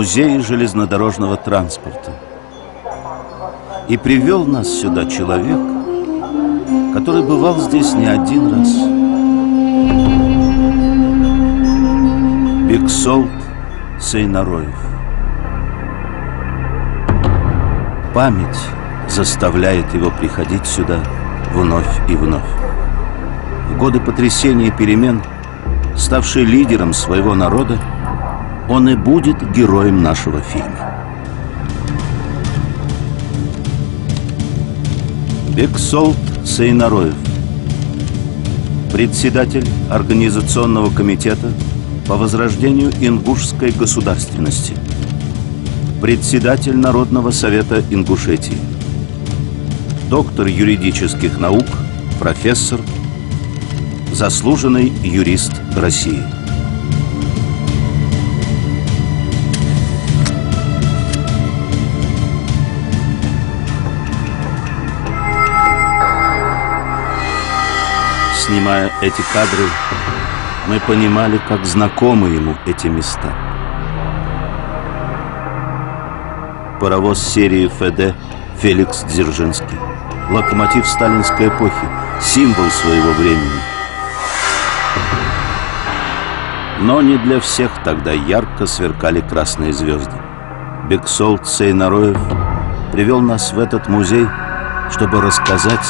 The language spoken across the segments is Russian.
Музее железнодорожного транспорта. И привел нас сюда человек, который бывал здесь не один раз. Бексолт Сейнароев. Память заставляет его приходить сюда вновь и вновь. В годы потрясения и перемен, ставший лидером своего народа, он и будет героем нашего фильма. Бексолт Сейнароев, председатель Организационного комитета по возрождению ингушской государственности, председатель Народного совета Ингушетии, доктор юридических наук, профессор, заслуженный юрист России. Снимая эти кадры, мы понимали, как знакомы ему эти места. Паровоз серии ФД Феликс Дзержинский, локомотив сталинской эпохи, символ своего времени. Но не для всех тогда ярко сверкали красные звезды. Бексолт Сейнароев привел нас в этот музей, чтобы рассказать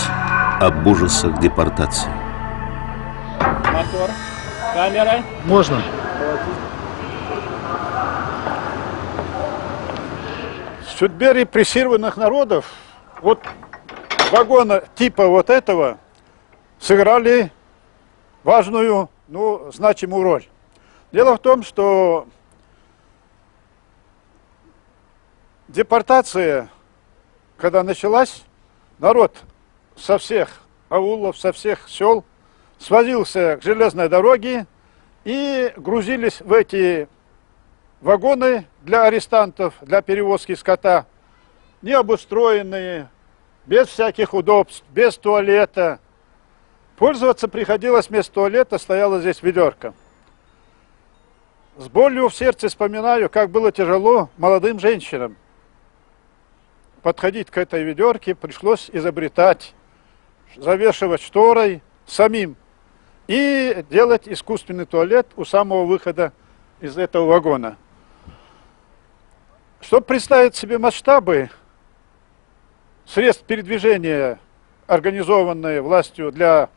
об ужасах депортации. Мотор, камера. Можно. В судьбе репрессированных народов вот вагоны типа вот этого сыграли важную, значимую роль. Дело в том, что депортация, когда началась, народ со всех аулов, со всех сел свозился к железной дороге и грузились в эти вагоны для арестантов, для перевозки скота, необустроенные, без всяких удобств, без туалета. Пользоваться приходилось вместо туалета, стояла здесь ведерко. С болью в сердце вспоминаю, как было тяжело молодым женщинам. Подходить к этой ведерке пришлось изобретать, завешивать шторой самим и делать искусственный туалет у самого выхода из этого вагона. Чтобы представить себе масштабы средств передвижения, организованные властью для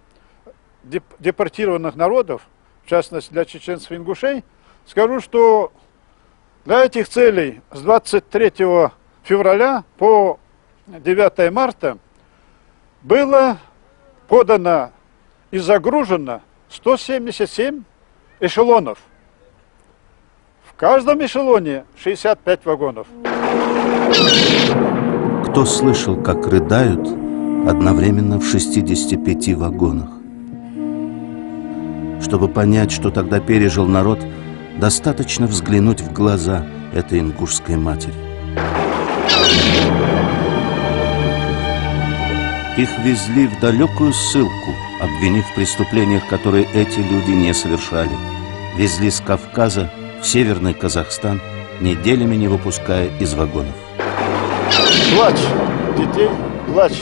депортированных народов, в частности для чеченцев и ингушей, скажу, что для этих целей с 23 февраля по 9 марта было подано и загружено 177 эшелонов. В каждом эшелоне 65 вагонов. Кто слышал, как рыдают одновременно в 65 вагонах? Чтобы понять, что тогда пережил народ, достаточно взглянуть в глаза этой ингушской матери. Их везли в далекую ссылку, обвинив в преступлениях, которые эти люди не совершали. Везли с Кавказа в Северный Казахстан, неделями не выпуская из вагонов. Плач детей, плач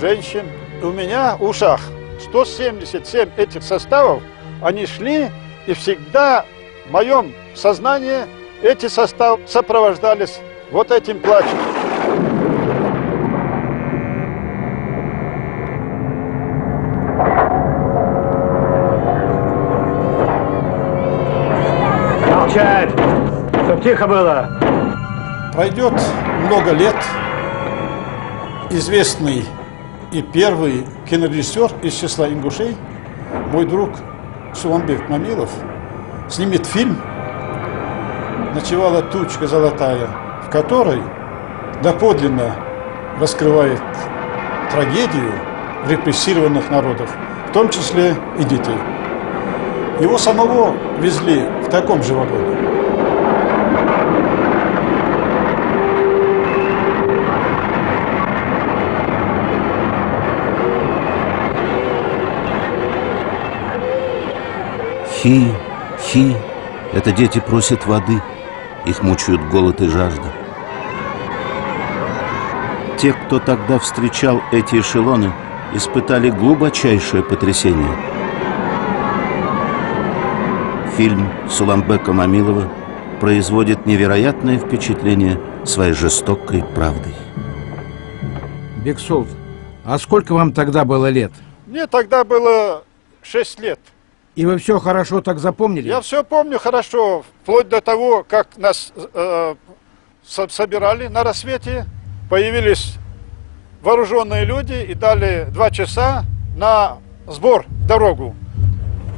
женщин. У меня в ушах 177 этих составов, они шли, и всегда в моем сознании эти составы сопровождались вот этим плачем. Молчать! Чтоб тихо было! Пройдет много лет, известный и первый кинорежиссер из числа ингушей, мой друг Суланбек Мамилов, снимет фильм «Ночевала тучка золотая», в которой доподлинно раскрывает трагедию репрессированных народов, в том числе и детей. Его самого везли в таком же вагоне. Хи, это дети просят воды. Их мучают голод и жажда. Те, кто тогда встречал эти эшелоны, испытали глубочайшее потрясение. Фильм Суламбека Мамилова производит невероятное впечатление своей жестокой правдой. Бексулт, а сколько вам тогда было лет? Мне тогда было 6 лет. И вы все хорошо так запомнили? Я все помню хорошо, вплоть до того, как нас собирали на рассвете. Появились вооруженные люди и дали 2 часа на сбор, дорогу.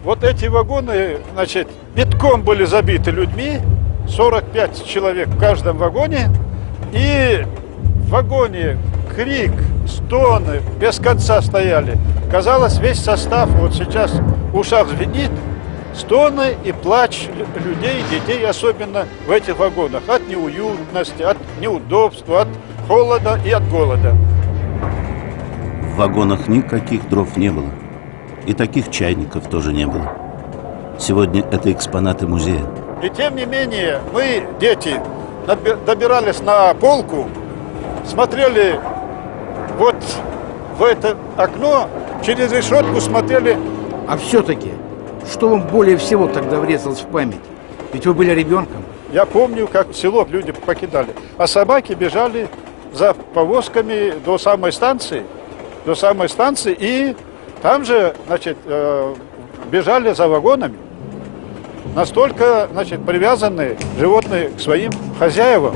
Вот эти вагоны, значит, битком были забиты людьми, 45 человек в каждом вагоне. И в вагоне крик, стоны без конца стояли. Казалось, весь состав вот сейчас в ушах звенит. Стоны и плач людей, детей, особенно в этих вагонах. От неуютности, от неудобства, от холода и от голода. В вагонах никаких дров не было. И таких чайников тоже не было. Сегодня это экспонаты музея. И тем не менее, мы, дети, добирались на полку, смотрели вот в это окно, через решетку смотрели. А все-таки, что вам более всего тогда врезалось в память? Ведь вы были ребенком. Я помню, как село люди покидали, а собаки бежали за повозками до самой станции, и там же, значит, бежали за вагонами. Настолько, значит, привязаны животные к своим хозяевам.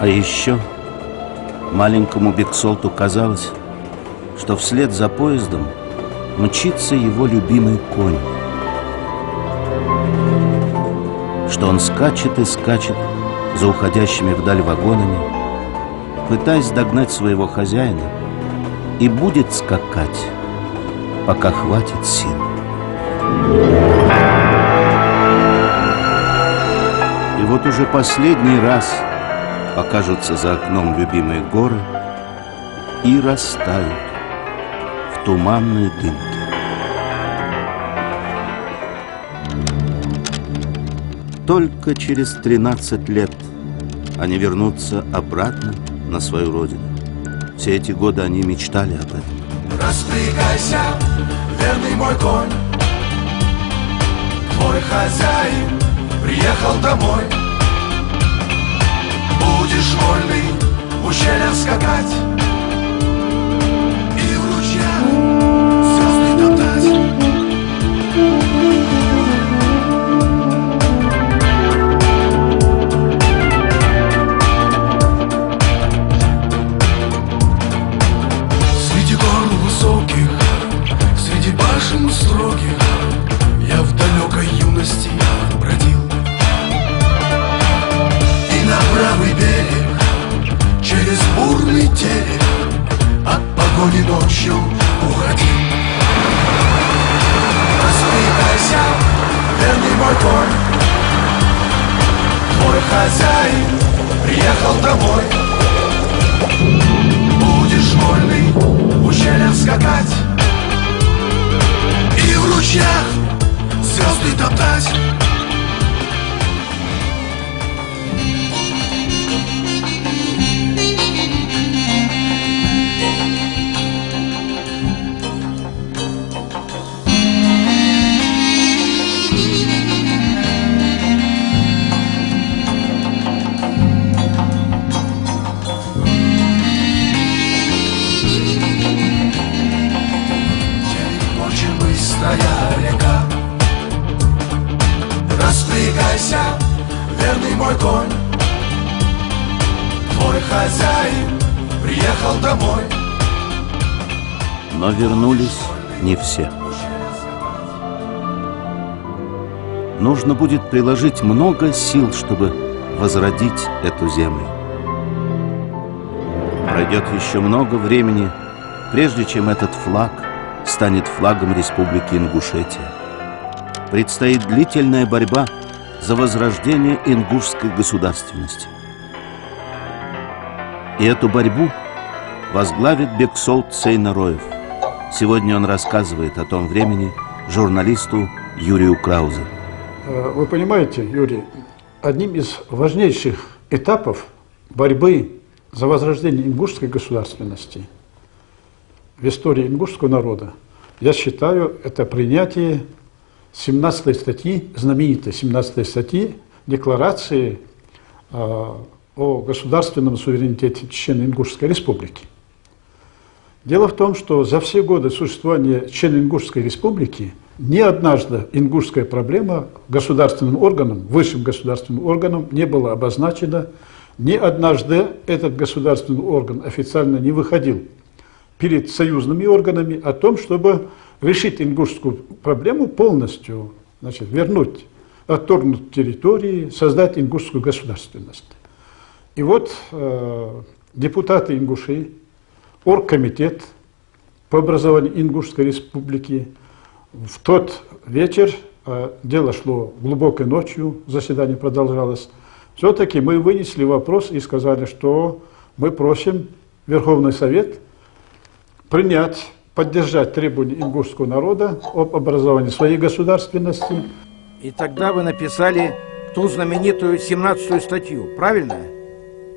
А еще маленькому Бексолту казалось, что вслед за поездом мчится его любимый конь, что он скачет и скачет за уходящими вдаль вагонами, пытаясь догнать своего хозяина, и будет скакать, пока хватит сил. И вот уже последний раз покажутся за окном любимые горы и растают в туманной дымке. Только через 13 лет они вернутся обратно на свою родину. Все эти годы они мечтали об этом. Распрягайся, верный мой конь. Твой хозяин приехал домой. Будешь вольный ущельем скакать и в ручьях звезды топтать. Среди гор высоких, среди башен строгих я в далекой юности бродил. И на правый берег, через бурный терек, от погони ночью уходил. Распрягайся, верный мой конь. Твой хозяин приехал домой. Будешь вольный ущельем скакать и в ручьях звезды топтать. Река. Распрягайся, верный мой конь. Твой хозяин приехал домой. Но вернулись не все. Нужно будет приложить много сил, чтобы возродить эту землю. Пройдет еще много времени, прежде чем этот флаг станет флагом Республики Ингушетия. Предстоит длительная борьба за возрождение ингушской государственности. И эту борьбу возглавит Бексолт Цейнароев. Сегодня он рассказывает о том времени журналисту Юрию Краузе. Вы понимаете, Юрий, одним из важнейших этапов борьбы за возрождение ингушской государственности в истории ингушского народа, я считаю, это принятие 17 статьи, знаменитой 17 статьи Декларации о государственном суверенитете Чечено-Ингушской республики. Дело в том, что за все годы существования Чечено-Ингушской республики ни однажды ингушская проблема государственным органом, высшим государственным органом не была обозначена, ни однажды этот государственный орган официально не выходил перед союзными органами о том, чтобы решить ингушскую проблему полностью, значит, вернуть, отторгнуть территории, создать ингушскую государственность. И вот депутаты ингушей, оргкомитет по образованию Ингушской республики в тот вечер, дело шло глубокой ночью, заседание продолжалось, все-таки мы вынесли вопрос и сказали, что мы просим Верховный Совет принять, поддержать требования ингушского народа об образовании своей государственности. И тогда вы написали ту знаменитую 17-ю статью, правильно?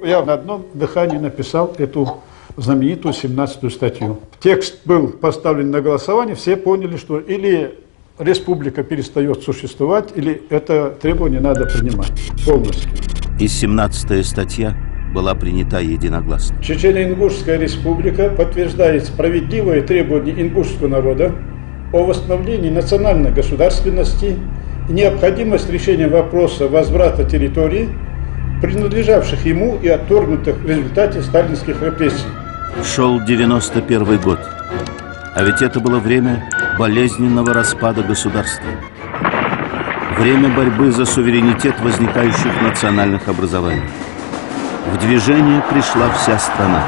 Я на одном дыхании написал эту знаменитую 17-ю статью. Текст был поставлен на голосование, все поняли, что или республика перестает существовать, или это требование надо принимать полностью. И 17-я статья была принята единогласно. Чечено-Ингушская республика подтверждает справедливые требования ингушского народа о восстановлении национальной государственности и необходимость решения вопроса возврата территорий, принадлежавших ему и отторгнутых в результате сталинских репрессий. Шел 91 год, а ведь это было время болезненного распада государства. Время борьбы за суверенитет возникающих национальных образований. В движение пришла вся страна.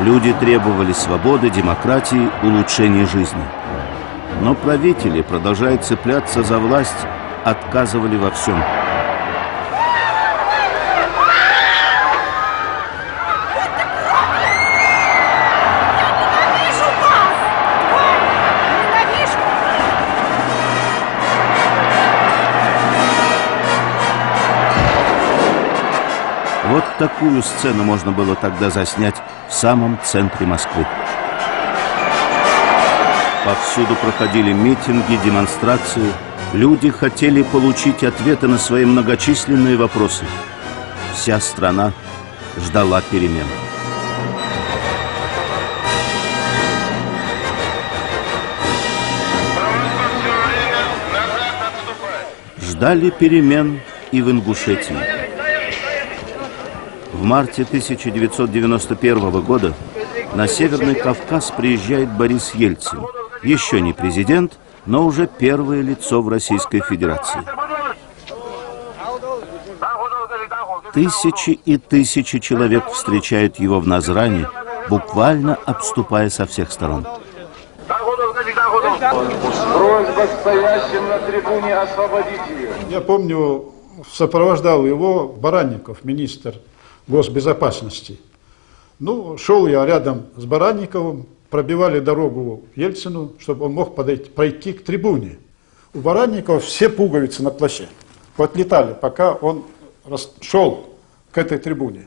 Люди требовали свободы, демократии, улучшения жизни. Но правители, продолжая цепляться за власть, отказывали во всем. Вот такую сцену можно было тогда заснять в самом центре Москвы. Повсюду проходили митинги, демонстрации. Люди хотели получить ответы на свои многочисленные вопросы. Вся страна ждала перемен. Ждали перемен и в Ингушетии. В марте 1991 года на Северный Кавказ приезжает Борис Ельцин. Еще не президент, но уже первое лицо в Российской Федерации. Тысячи и тысячи человек встречают его в Назране, буквально обступая со всех сторон. Просьба стоящим на трибуне освободить ее. Я помню, сопровождал его Баранников, министр госбезопасности. Ну, шел я рядом с Баранниковым, пробивали дорогу Ельцину, чтобы он мог пройти к трибуне. У Баранникова все пуговицы на плаще отлетали, пока он шел к этой трибуне.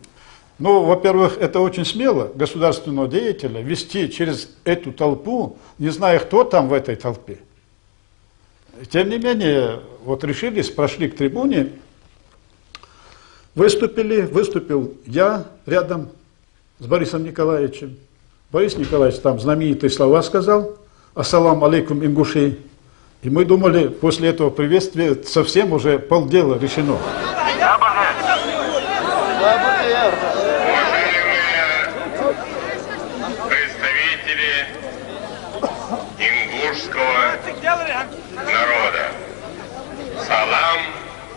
Ну, во-первых, это очень смело государственного деятеля вести через эту толпу, не зная, кто там в этой толпе. Тем не менее, вот решились, прошли к трибуне, выступил я рядом с Борисом Николаевичем. Борис Николаевич там знаменитые слова сказал: «Ассалам алейкум, ингуши». И мы думали, после этого приветствия совсем уже полдела решено. Представители ингушского народа, салам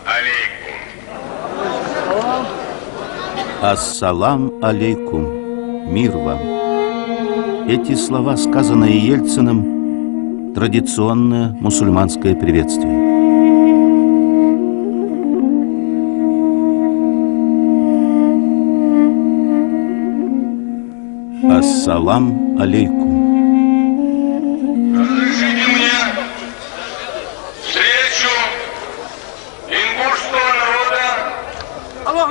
алейкум. Ассалам алейкум, мир вам. Эти слова, сказанные Ельциным, традиционное мусульманское приветствие. Ассалам алейкум. Разрешите мне встречу ингушского народа,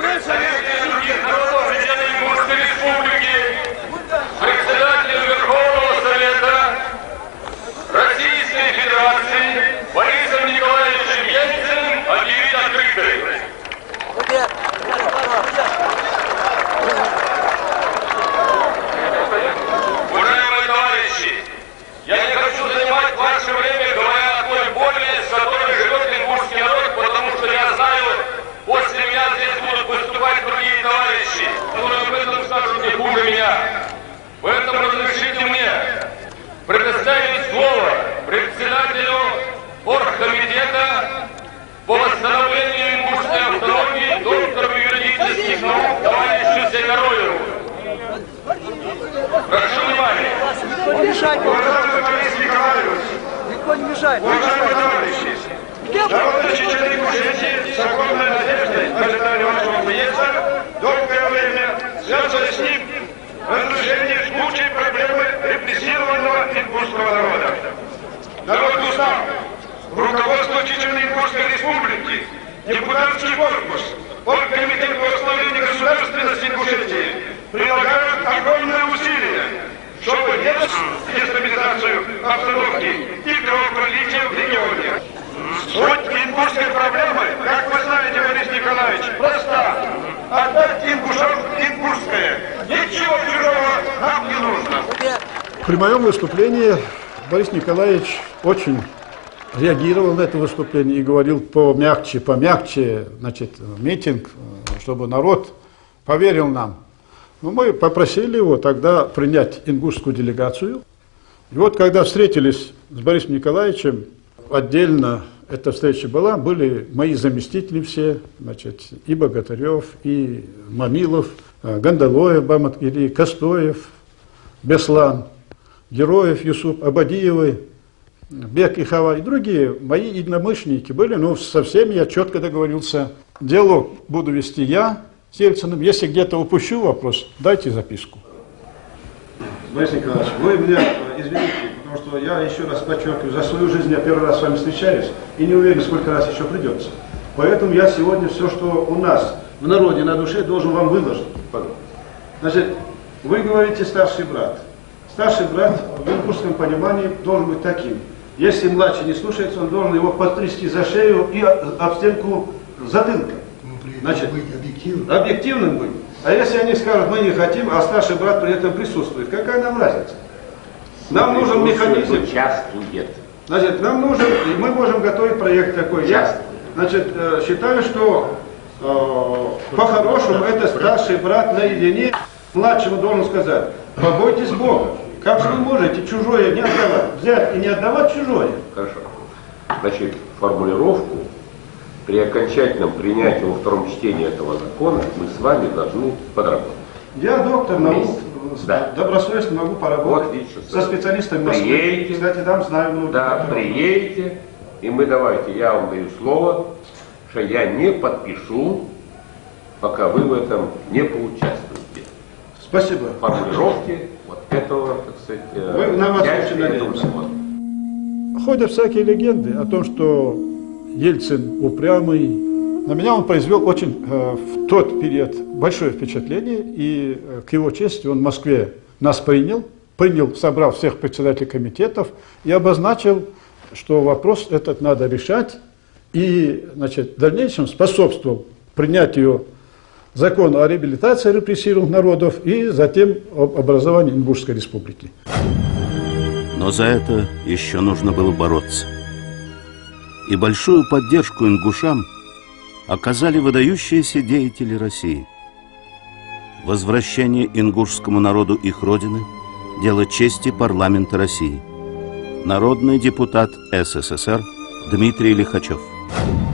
представителей других народов Ингушской Республики, председателем Верховного Совета Российской Федерации Борисом Николаевичем Ельциным объявить открытой. Уважаемые товарищи, я не хочу занимать ваше время, говоря о той боли, с которой живет ингушский народ, потому что я знаю, после меня здесь будут выступать другие товарищи, которые об этом скажут не хуже меня. Поэтому разрешите мне предоставить слово председателю оргкомитета по восстановлению ингушской автономии, доктору юридических наук товарищу Североеву. Прошу внимания. Уважаемый Борис Николаевич, уважаемые товарищи, народы Чечен-Ингушетии с огромной надеждой ожидали вашего приезда. Долгое время связывали с ним разрешение жгучей проблемы репрессированного ингушского народа. Народ устал. Руководство Чечен-Ингушской Республики, депутатский корпус, оргкомитет по восстановлению государственности Ингушетии прилагают огромные усилия, чтобы не дестабилизацию обстановки и кровопролития в регионе. Суть ингушской проблемы, как вы знаете, Борис Николаевич, проста. Отдать ингушам ингушское. Ничего чужого нам не нужно. При моем выступлении Борис Николаевич очень реагировал на это выступление и говорил помягче, значит, митинг, чтобы народ поверил нам. Но мы попросили его тогда принять ингушскую делегацию. И вот когда встретились с Борисом Николаевичем, отдельно эта встреча была, были мои заместители все, значит, и Богатырев, и Мамилов, Гандалоев, Баматкири, Костоев, Беслан, Героев, Юсуп, Абадиевы, Бек и Хава и другие мои единомышленники были, но со всеми я четко договорился. Диалог буду вести я с Ельциным. Если где-то упущу вопрос, дайте записку. Борис Николаевич, вы меня извините, потому что я еще раз подчеркиваю, за свою жизнь я первый раз с вами встречаюсь и не уверен, сколько раз еще придется. Поэтому я сегодня все, что у нас в народе на душе, должен вам выложить. Значит, вы говорите старший брат. Старший брат в ингушском понимании должен быть таким. Если младший не слушается, он должен его потрясти за шею и об стенку затылка. Значит, объективным быть. А если они скажут, мы не хотим, а старший брат при этом присутствует, какая нам разница? Нам нужен механизм. Участвует. Значит, нам нужен, и мы можем готовить проект такой. Я, значит, считаю, что по-хорошему это старший брат наедине младшему должен сказать, побойтесь Бога. Как же вы можете чужое не отдавать? Взять и не отдавать чужое? Хорошо. Значит, формулировку при окончательном принятии во втором чтении этого закона мы с вами должны подработать. Я доктор наук, да. Добросовестно могу поработать вот, со специалистами Москвы. Приедете, кстати, там знаю много. Да, приедете, и мы давайте, я вам даю слово, что я не подпишу, пока вы в этом не поучаствуете. Спасибо. Формулировки вот этого, так сказать, вы на вас очень надеемся. Ходят всякие легенды о том, что Ельцин упрямый. На меня он произвел очень в тот период большое впечатление, и к его чести он в Москве нас принял, собрал всех председателей комитетов и обозначил, что вопрос этот надо решать, и, значит, в дальнейшем способствовал принятию закона о реабилитации репрессированных народов и затем об образовании Ингушской республики. Но за это еще нужно было бороться. И большую поддержку ингушам оказали выдающиеся деятели России. Возвращение ингушскому народу их родины – дело чести парламента России. Народный депутат СССР Дмитрий Лихачев,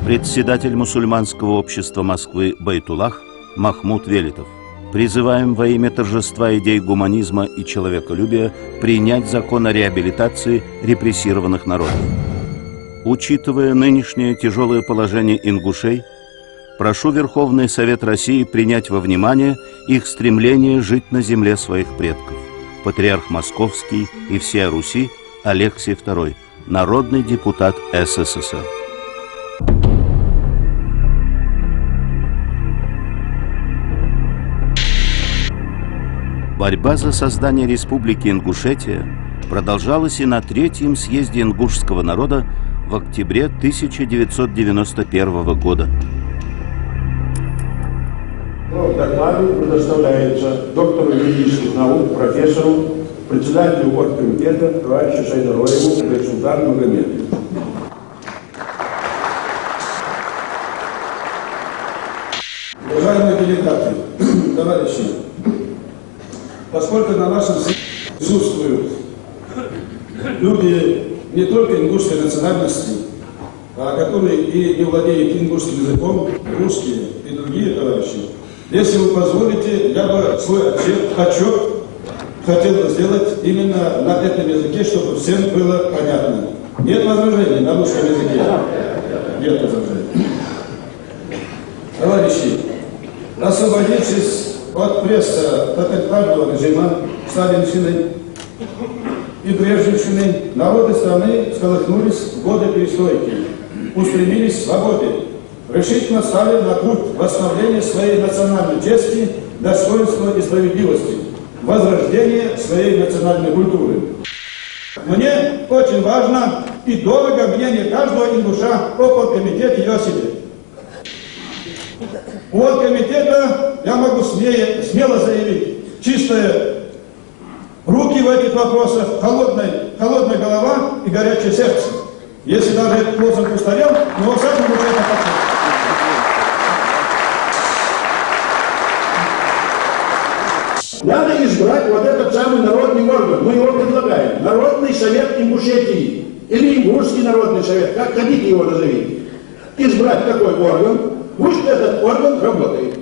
председатель мусульманского общества Москвы Байтуллах Махмуд Велитов. Призываем во имя торжества идей гуманизма и человеколюбия принять закон о реабилитации репрессированных народов. Учитывая нынешнее тяжелое положение ингушей, прошу Верховный Совет России принять во внимание их стремление жить на земле своих предков. патриарх Московский и всея Руси Алексий II, народный депутат СССР. Борьба за создание Республики Ингушетия продолжалась и на Третьем съезде ингушского народа в октябре 1991 года. Докладу предоставляется доктору юридических наук, профессору, председателю оргкомитета товарищу Шайдароеву Бексултану Магомедовичу. Уважаемые делегаты, товарищи, поскольку на нашем съезде присутствуют люди не только ингушской национальности, а которые и не владеют ингушским языком, русские и другие товарищи, если вы позволите, я бы свой отчет хотел бы сделать именно на этом языке, чтобы всем было понятно. Нет возражений на русском языке? Нет возражений. Товарищи, освободившись от пресса тоталитарного режима сталинщины и брежневщины, народы страны всколыхнулись в годы перестройки, устремились к свободе, решительно стали на путь восстановления своей национальной чести, достоинства и справедливости, возрождения своей национальной культуры. Мне очень важно и дорого мнение каждого ингуша о оргкомитете Иосифе. У оргкомитета, я могу смело заявить, чистые руки в этих вопросах, холодная голова и горячее сердце. Если даже этот лозунг устарел, но во всяком случае это так. Надо избрать вот этот самый народный орган. Мы его предлагаем. Народный совет Ингушетии. Или Ингушский народный совет. Как хотите его назовите. Избрать такой орган. Пусть этот орган работает.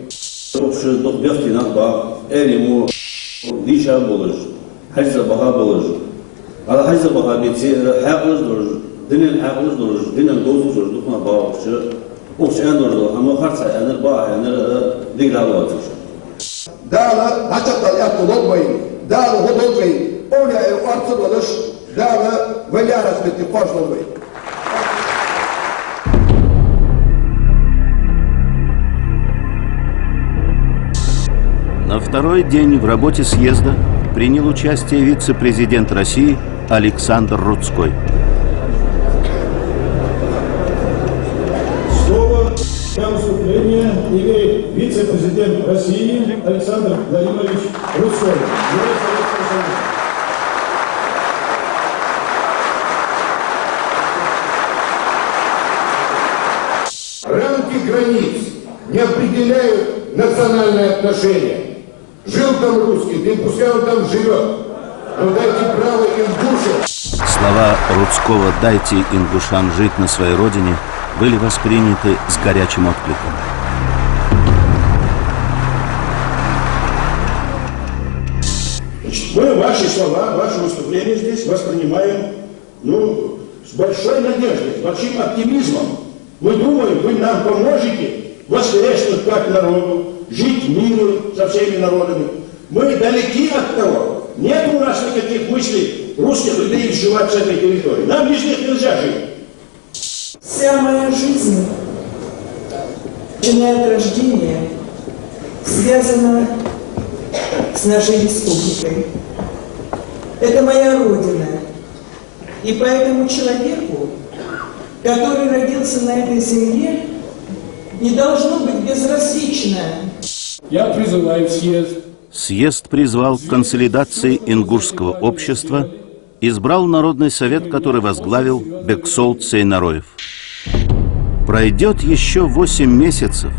Dağla haçaklar yaptı olmayın. Dağla hod olmayın. Öyle artık olur. Dağla veli arasındaki koş olmayın. На второй день в работе съезда принял участие вице-президент России Александр Рудской. Слово для выступления имеет вице-президент России Александр Владимирович Рудской. Рамки границ не определяют национальные отношения. Жил там русский, да пускай он там живет. Но дайте право ингушам. Слова Рудского «дайте ингушам жить на своей родине» были восприняты с горячим откликом. Мы ваши слова, ваше выступление здесь воспринимаем, с большой надеждой, с большим оптимизмом. Мы думаем, вы нам поможете воскреснуть как народу, жить в мире со всеми народами. Мы далеки от того. Нет у нас никаких мыслей русских людей изживать с этой территории. Нам без них нельзя жить. Вся моя жизнь, начиная от рождения, связана с нашей республикой. Это моя родина. И поэтому человеку, который родился на этой земле, не должно быть безразлично. Я призываю съезд. Съезд призвал к консолидации ингушского общества, избрал Народный совет, который возглавил Бексолт Сейнароев. Пройдет еще 8 месяцев,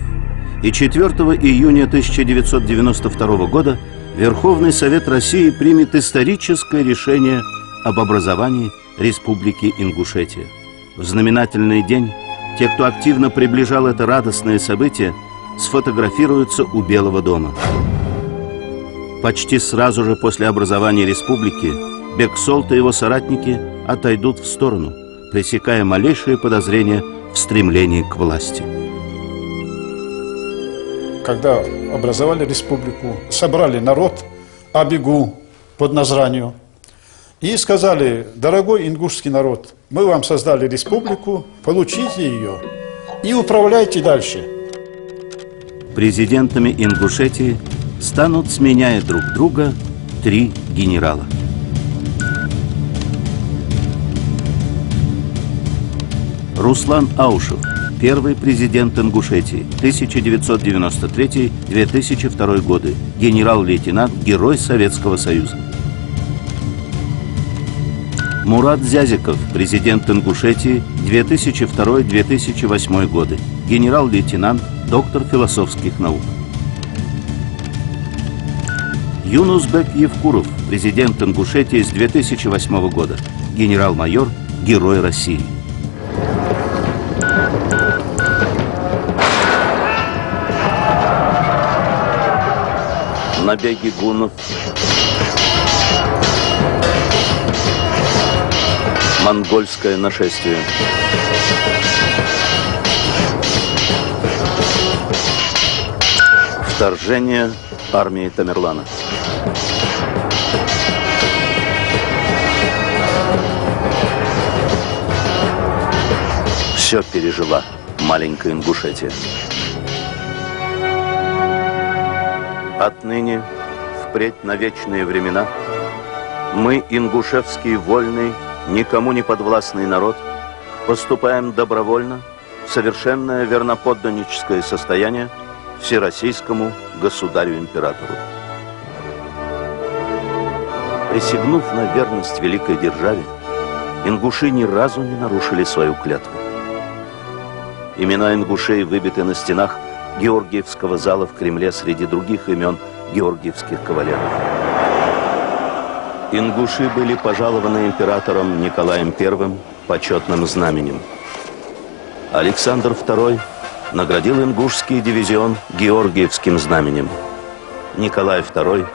и 4 июня 1992 года Верховный Совет России примет историческое решение об образовании Республики Ингушетия. В знаменательный день те, кто активно приближал это радостное событие, сфотографируются у Белого дома. Почти сразу же после образования республики Бексолт и его соратники отойдут в сторону, пресекая малейшие подозрения в стремлении к власти. Когда образовали республику, собрали народ, Абигу, под Назранью и сказали: дорогой ингушский народ, мы вам создали республику, получите ее и управляйте дальше. Президентами Ингушетии станут, сменяя друг друга, 3 генерала. Руслан Аушев, первый президент Ингушетии, 1993-2002 годы, генерал-лейтенант, Герой Советского Союза. Мурат Зязиков, президент Ингушетии, 2002-2008 годы, генерал-лейтенант, доктор философских наук. Юнусбек Евкуров, президент Ингушетии с 2008 года, генерал-майор, Герой России. Набеги гуннов, монгольское нашествие, вторжение армии Тамерлана. Все пережила маленькая Ингушетия. Отныне, впредь на вечные времена, мы, ингушевский вольный, никому не подвластный народ, поступаем добровольно в совершенное верноподданническое состояние всероссийскому государю-императору. Присягнув на верность великой державе, ингуши ни разу не нарушили свою клятву. Имена ингушей выбиты на стенах Георгиевского зала в Кремле среди других имен георгиевских кавалеров. Ингуши были пожалованы императором Николаем I почетным знаменем. Александр II наградил ингушский дивизион Георгиевским знаменем. Николай II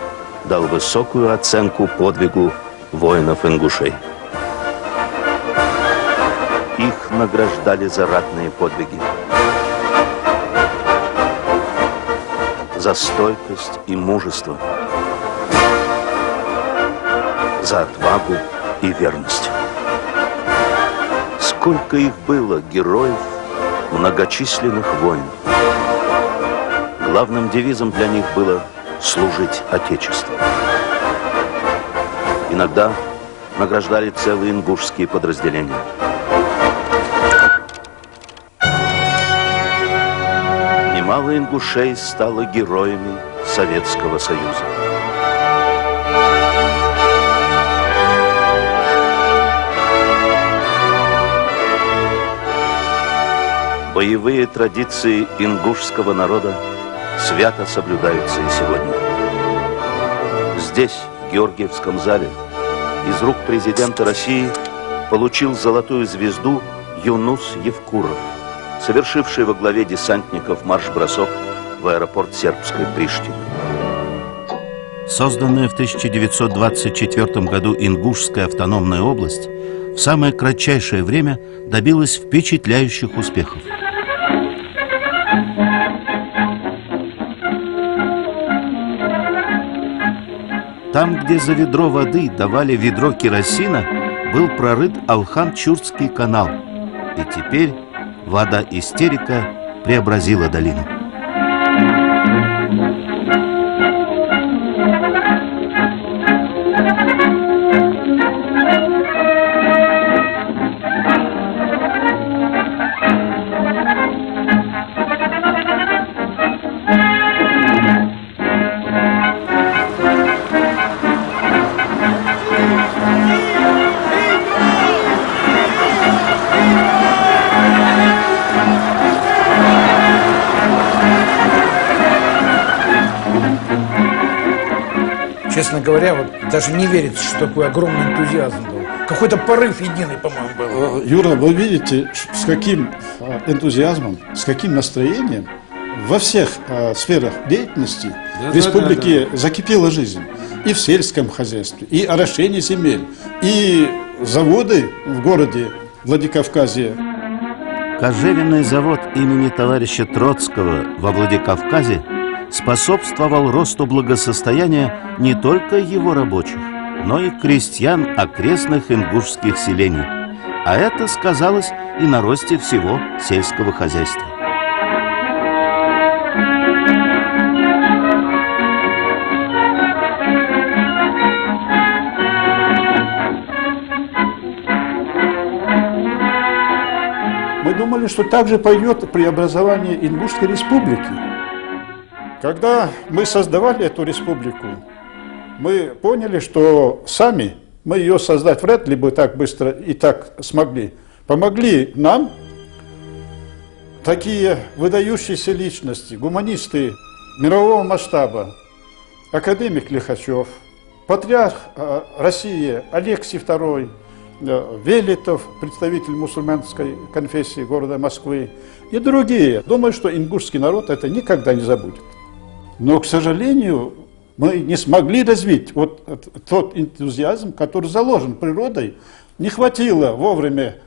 дал высокую оценку подвигу воинов-ингушей. Их награждали за ратные подвиги, за стойкость и мужество, за отвагу и верность. Сколько их было, героев, многочисленных войн. Главным девизом для них было служить Отечеству. Иногда награждали целые ингушские подразделения. Немало ингушей стало героями Советского Союза. Боевые традиции ингушского народа свято соблюдаются и сегодня. Здесь, в Георгиевском зале, из рук президента России получил золотую звезду Юнус Евкуров, совершивший во главе десантников марш-бросок в аэропорт сербской Приштины. Созданная в 1924 году Ингушская автономная область в самое кратчайшее время добилась впечатляющих успехов. Там, где за ведро воды давали ведро керосина, был прорыт Алхан-Чуртский канал. И теперь вода истерика преобразила долину. Честно говоря, вот даже не верится, что такой огромный энтузиазм был. Какой-то порыв единый, по-моему, был. Юра, вы видите, с каким энтузиазмом, с каким настроением во всех сферах деятельности в республике закипела жизнь. И в сельском хозяйстве, и орошение земель, и заводы в городе Владикавказе. Кожевенный завод имени товарища Троцкого во Владикавказе способствовал росту благосостояния не только его рабочих, но и крестьян окрестных ингушских селений. А это сказалось и на росте всего сельского хозяйства. Мы думали, что так же пойдет преобразование Ингушской республики. Когда мы создавали эту республику, мы поняли, что сами мы ее создать вряд ли бы так быстро и так смогли. Помогли нам такие выдающиеся личности, гуманисты мирового масштаба, академик Лихачев, патриарх России Алексий II, Велитов, представитель мусульманской конфессии города Москвы и другие. Думаю, что ингушский народ это никогда не забудет. Но, к сожалению, мы не смогли развить вот тот энтузиазм, который заложен природой. Не хватило вовремя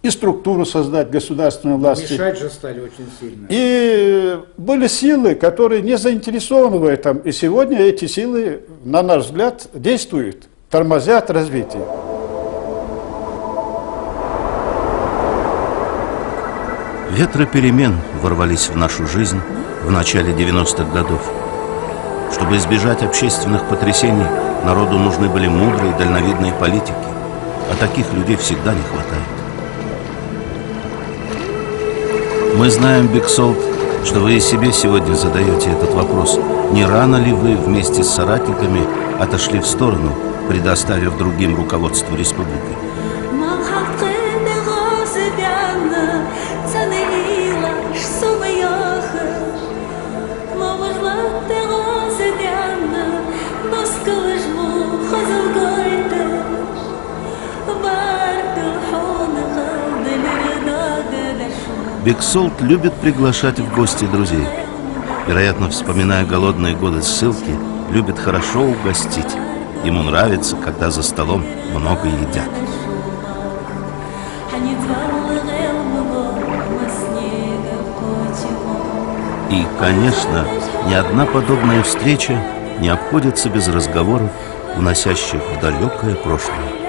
и структуру создать государственной власти. Мешать же стали очень сильно. И были силы, которые не заинтересованы в этом. И сегодня эти силы, на наш взгляд, действуют, тормозят развитие. Ветры перемен ворвались в нашу жизнь в начале 90-х годов. Чтобы избежать общественных потрясений, народу нужны были мудрые, дальновидные политики. А таких людей всегда не хватает. Мы знаем, Бексолт, что вы и себе сегодня задаете этот вопрос. Не рано ли вы вместе с соратниками отошли в сторону, предоставив другим руководство республикой? Бексолт любит приглашать в гости друзей. Вероятно, вспоминая голодные годы ссылки, любит хорошо угостить. Ему нравится, когда за столом много едят. И, конечно, ни одна подобная встреча не обходится без разговоров, уносящих в далекое прошлое.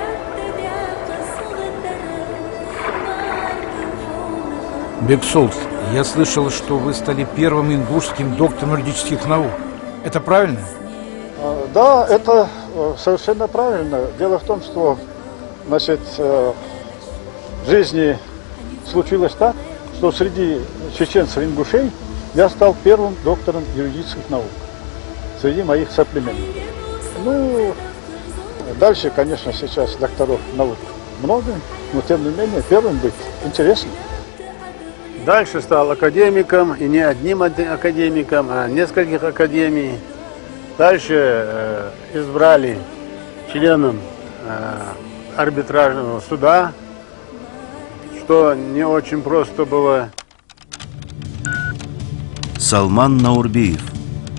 Бексолт, я слышал, что вы стали первым ингушским доктором юридических наук. Это правильно? Да, это совершенно правильно. Дело в том, что, значит, в жизни случилось так, что среди чеченцев-ингушей я стал первым доктором юридических наук среди моих соплеменников. Ну, дальше, конечно, сейчас докторов наук много, но тем не менее первым быть интересно. Дальше стал академиком, и не одним академиком, а нескольких академий. Дальше избрали членом арбитражного суда, что не очень просто было. Салман Наурбиев,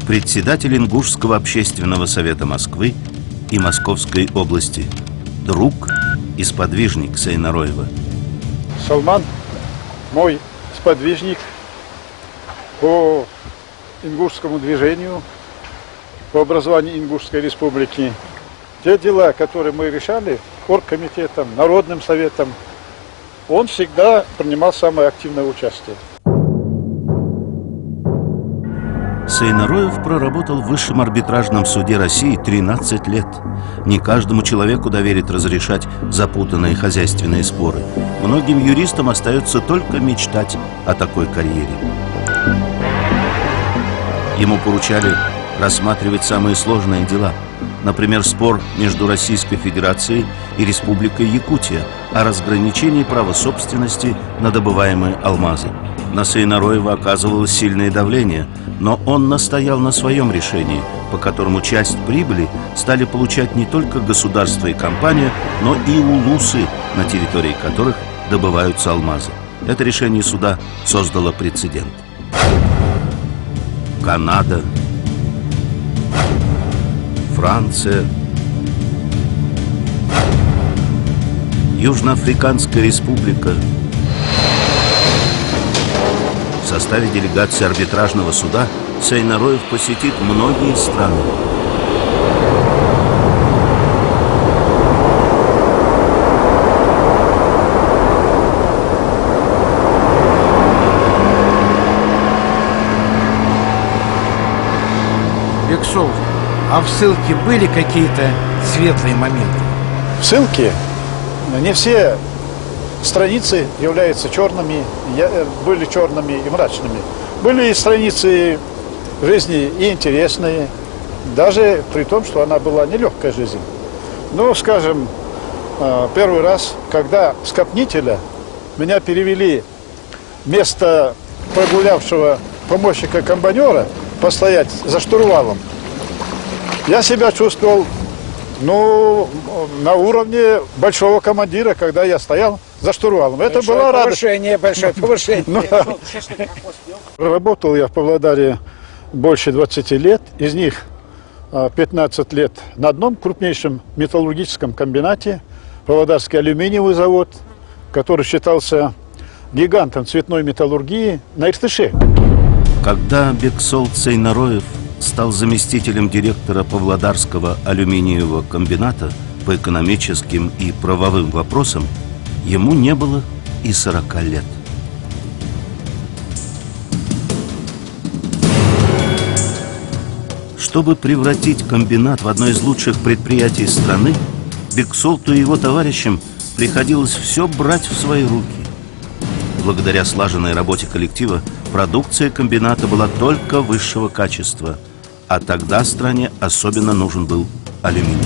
председатель Ингушского общественного совета Москвы и Московской области, друг и сподвижник Сейнароева. Салман мой сподвижник по ингушскому движению, по образованию Ингушской республики. Те дела, которые мы решали оргкомитетом, народным советом, он всегда принимал самое активное участие. Сейнароев проработал в Высшем арбитражном суде России 13 лет. Не каждому человеку доверит разрешать запутанные хозяйственные споры. Многим юристам остается только мечтать о такой карьере. Ему поручали рассматривать самые сложные дела. Например, спор между Российской Федерацией и Республикой Якутия о разграничении права собственности на добываемые алмазы. На Сейнароева оказывалось сильное давление, но он настоял на своем решении, по которому часть прибыли стали получать не только государство и компания, но и улусы, на территории которых добываются алмазы. Это решение суда создало прецедент. Канада, Франция, Южноафриканская республика. В составе делегации арбитражного суда Цейнароев посетит многие страны. Бексол, а в ссылке были какие-то светлые моменты? В ссылке не все страницы являются черными, были черными и мрачными. Были и страницы жизни и интересные, даже при том, что она была нелегкая жизнь. Ну, скажем, первый раз, когда с Копнителя меня перевели вместо прогулявшего помощника комбайнера постоять за штурвалом, я себя чувствовал, ну, на уровне большого командира, когда я стоял за штурвалом. Это была радость. Большое повышение. Работал я в Павлодаре больше 20 лет, из них 15 лет на одном крупнейшем металлургическом комбинате, Павлодарский алюминиевый завод, который считался гигантом цветной металлургии на Иртыше. Когда Бексол Цейнароев стал заместителем директора Павлодарского алюминиевого комбината по экономическим и правовым вопросам, ему не было и 40 лет. Чтобы превратить комбинат в одно из лучших предприятий страны, Бексолту и его товарищам приходилось все брать в свои руки. Благодаря слаженной работе коллектива продукция комбината была только высшего качества, а тогда стране особенно нужен был алюминий.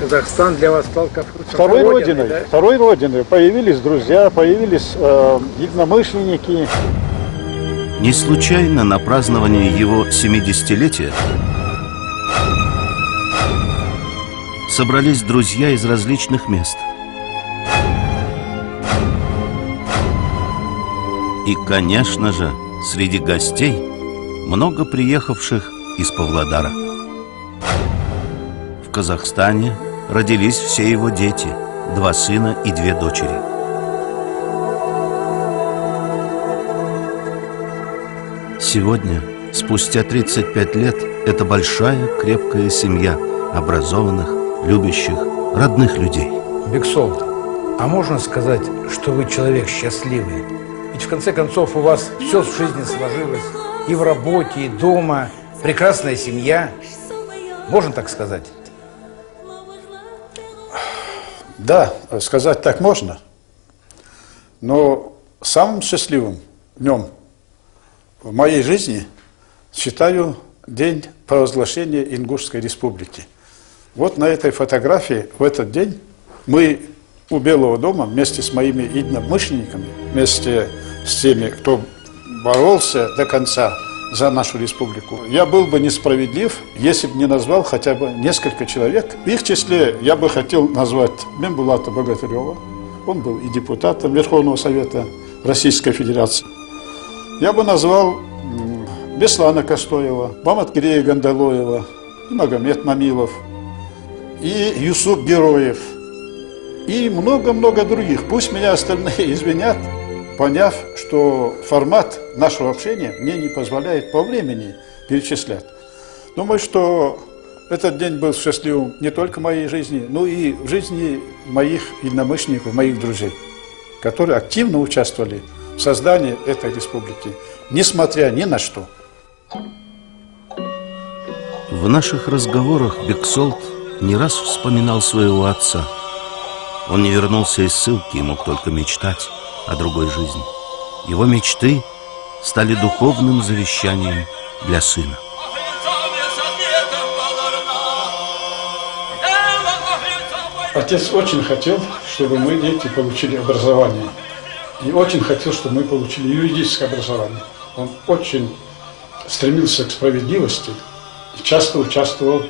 Казахстан для вас стал как Второй родиной, да? Второй родиной. Появились друзья, появились единомышленники. Не случайно на праздновании его 70-летия собрались друзья из различных мест. И, конечно же, среди гостей много приехавших из Павлодара. В Казахстане родились все его дети, 2 сына и 2 дочери. Сегодня, спустя 35 лет, это большая, крепкая семья образованных, любящих, родных людей. Бексол, а можно сказать, что вы человек счастливый? Ведь в конце концов у вас все в жизни сложилось. И в работе, и дома. Прекрасная семья. Можно так сказать? Да, сказать так можно. Но самым счастливым днем в моей жизни считаю день провозглашения Ингушской республики. Вот на этой фотографии в этот день мы у Белого дома вместе с моими единомышленниками, вместе с теми, кто боролся до конца за нашу республику. Я был бы несправедлив, если бы не назвал хотя бы несколько человек. В их числе я бы хотел назвать Мембулата Богатырева. Он был и депутатом Верховного Совета Российской Федерации. Я бы назвал Беслана Костоева, Маматкирея Гандалоева, и Магомед Мамилов, и Юсуп Героев, и много-много других. Пусть меня остальные извинят, поняв, что формат нашего общения мне не позволяет по времени перечислять. Думаю, что этот день был счастливым не только в моей жизни, но и в жизни моих единомышленников, моих друзей, которые активно участвовали в создании этой республики, несмотря ни на что. В наших разговорах Бексолт не раз вспоминал своего отца. Он не вернулся из ссылки и мог только мечтать о другой жизни. Его мечты стали духовным завещанием для сына. Отец очень хотел, чтобы мы, дети, получили образование. И очень хотел, чтобы мы получили юридическое образование. Он очень стремился к справедливости и часто участвовал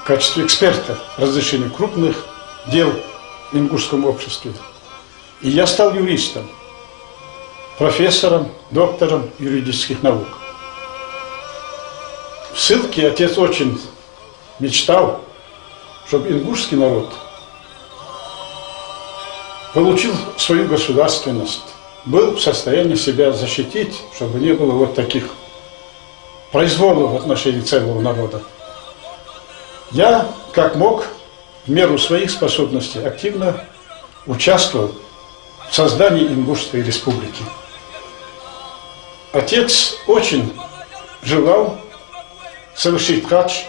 в качестве эксперта в разрешении крупных дел в ингушском обществе. И я стал юристом, профессором, доктором юридических наук. В ссылке отец очень мечтал, чтобы ингушский народ получил свою государственность, был в состоянии себя защитить, чтобы не было вот таких произволов в отношении целого народа. Я, как мог, в меру своих способностей активно участвовал в создании Ингушской республики. Отец очень желал совершить хадж,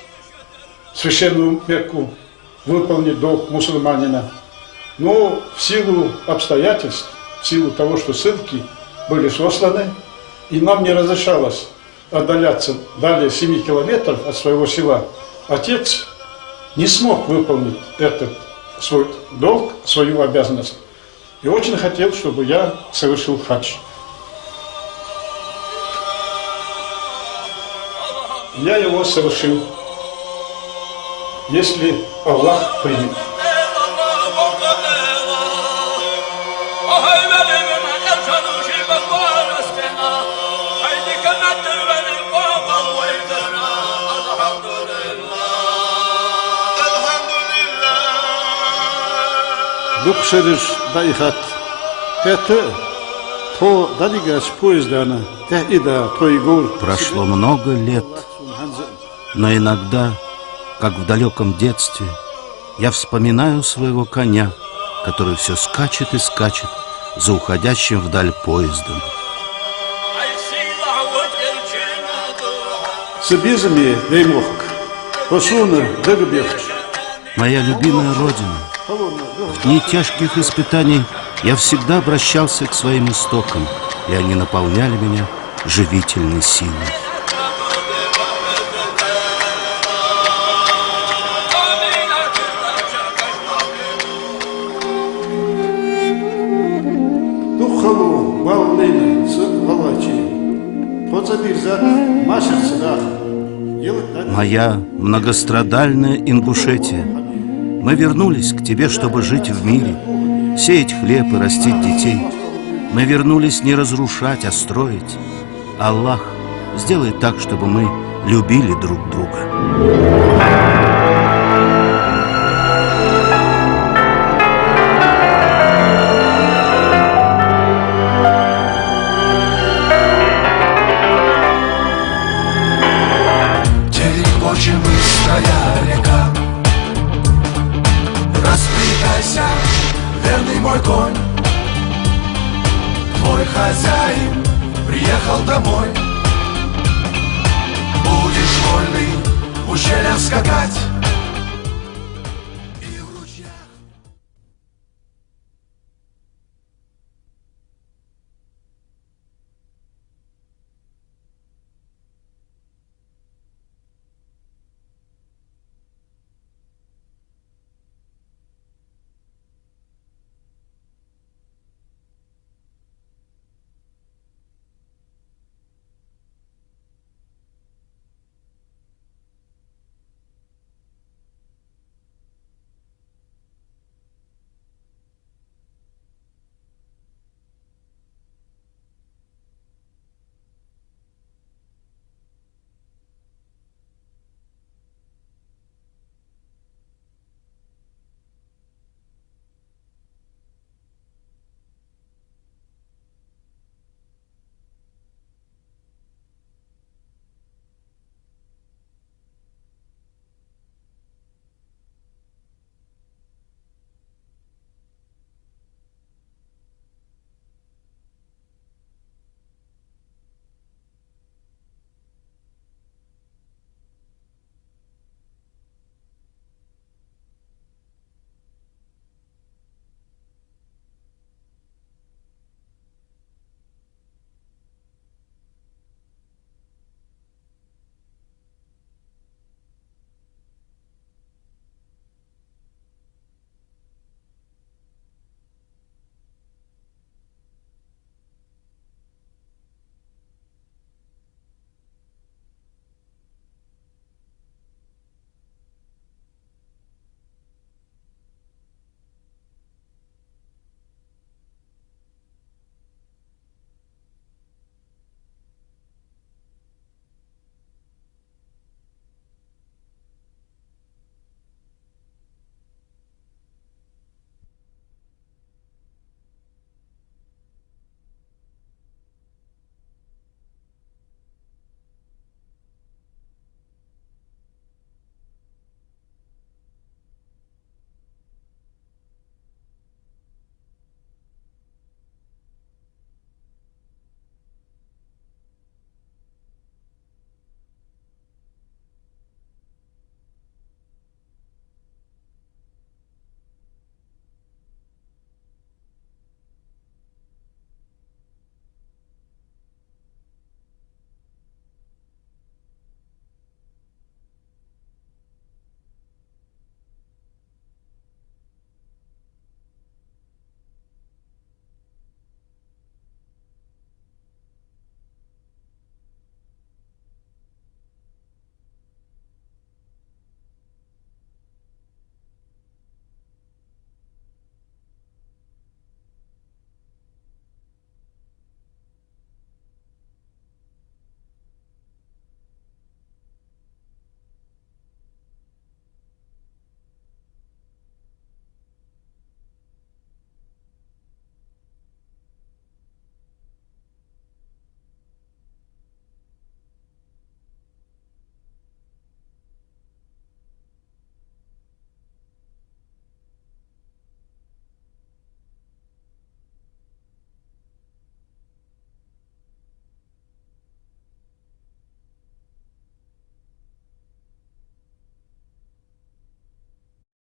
священную Мекку, выполнить долг мусульманина. Но в силу обстоятельств, в силу того, что ссылки были сосланы, и нам не разрешалось отдаляться далее 7 километров от своего села, отец не смог выполнить этот свой долг, свою обязанность. И очень хотел, чтобы я совершил хадж. Я его совершил, если Аллах примет. Духшериш дайхат, это то дадигач поездана, и да тройгур. Прошло много лет, но иногда, как в далеком детстве, я вспоминаю своего коня, который все скачет и скачет за уходящим вдаль поездом. Сибизами деймохк, посуна дегбехч. Моя любимая родина. В дни тяжких испытаний я всегда обращался к своим истокам, и они наполняли меня живительной силой. Духалу, валлины, сык-валачи, поцабирзат, машет-садах. Моя многострадальная Ингушетия, мы вернулись к тебе, чтобы жить в мире, сеять хлеб и растить детей. Мы вернулись не разрушать, а строить. Аллах, сделай так, чтобы мы любили друг друга. Терекочем быстрая река. Распрягайся, верный мой конь. Твой хозяин приехал домой. Будешь вольный в ущельях скакать.